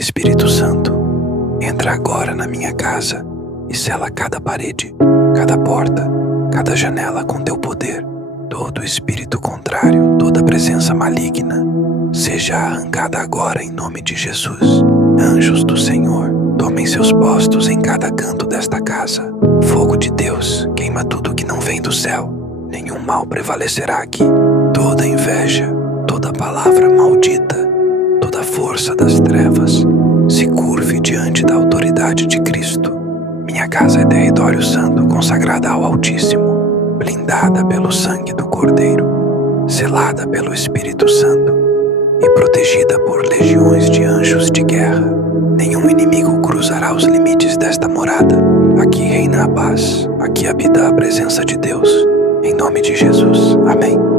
Espírito Santo, entra agora na minha casa e sela cada parede, cada porta, cada janela com teu poder. Todo espírito contrário, toda presença maligna, seja arrancada agora em nome de Jesus. Anjos do Senhor, tomem seus postos em cada canto desta casa. Fogo de Deus, queima tudo que não vem do céu. Nenhum mal prevalecerá aqui. Toda inveja, toda palavra maldita, toda força das trevas, se curve diante da autoridade de Cristo. Minha casa é território santo, consagrada ao Altíssimo, blindada pelo sangue do Cordeiro, selada pelo Espírito Santo e protegida por legiões de anjos de guerra. Nenhum inimigo cruzará os limites desta morada. Aqui reina a paz, aqui habita a presença de Deus. Em nome de Jesus. Amém.